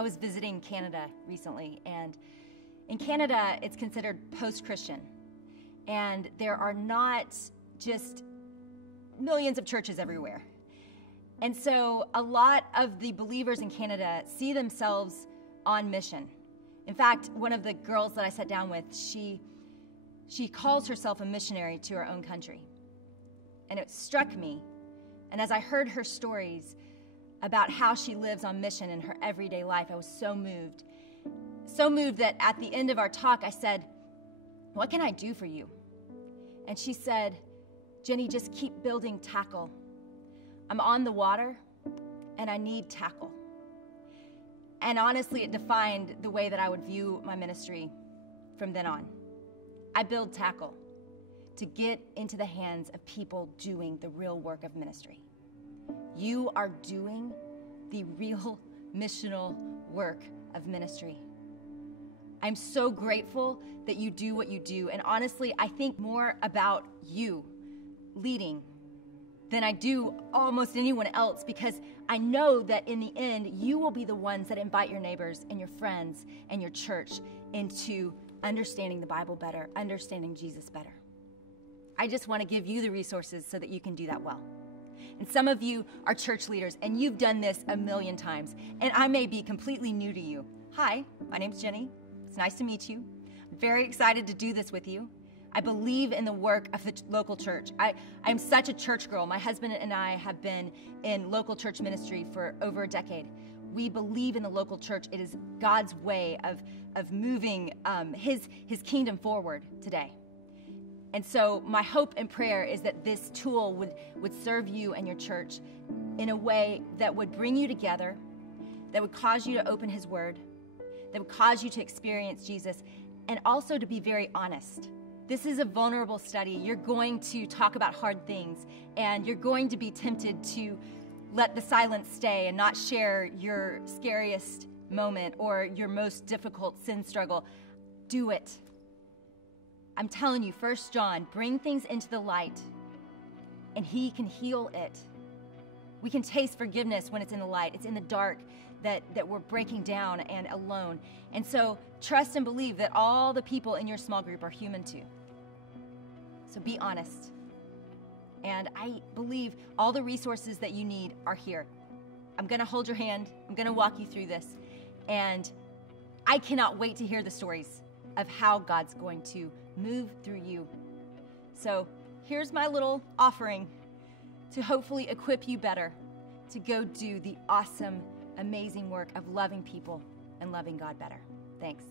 I was visiting Canada recently, and in Canada, it's considered post-Christian. And there are not just millions of churches everywhere. And so a lot of the believers in Canada see themselves on mission. In fact, one of the girls that I sat down with, she calls herself a missionary to her own country. And it struck me. And as I heard her stories about how she lives on mission in her everyday life, I was so moved. So moved that at the end of our talk, I said, "What can I do for you?" And she said, "Jennie, just keep building tackle. I'm on the water, and I need tackle." And honestly, it defined the way that I would view my ministry from then on. I build tackle to get into the hands of people doing the real work of ministry. You are doing the real missional work of ministry. I'm so grateful that you do what you do. And honestly, I think more about you leading than I do almost anyone else, because I know that in the end, you will be the ones that invite your neighbors and your friends and your church into understanding the Bible better, understanding Jesus better. I just want to give you the resources so that you can do that well. And some of you are church leaders, and you've done this a million times, and I may be completely new to you. Hi, my name's Jennie. It's nice to meet you. I'm very excited to do this with you. I believe in the work of the local church. I'm such a church girl. My husband and I have been in local church ministry for over a decade. We believe in the local church. It is God's way of moving his kingdom forward today. And so my hope and prayer is that this tool would serve you and your church in a way that would bring you together, that would cause you to open his word, that would cause you to experience Jesus, and also to be very honest. This is a vulnerable study. You're going to talk about hard things, and you're going to be tempted to let the silence stay and not share your scariest moment or your most difficult sin struggle. Do it. I'm telling you, 1 John, bring things into the light, and he can heal it. We can taste forgiveness when it's in the light. It's in the dark that we're breaking down and alone. And so trust and believe that all the people in your small group are human too. So be honest. And I believe all the resources that you need are here. I'm going to hold your hand. I'm going to walk you through this. And I cannot wait to hear the stories of how God's going to move through you. So here's my little offering to hopefully equip you better to go do the awesome, amazing work of loving people and loving God better. Thanks.